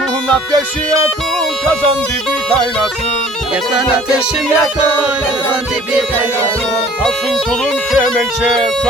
yakın ateşi yakın kazan dibi kaynasın. Yakın ateşim yakın kazan dibi kaynasın. Asın kulun kemençe.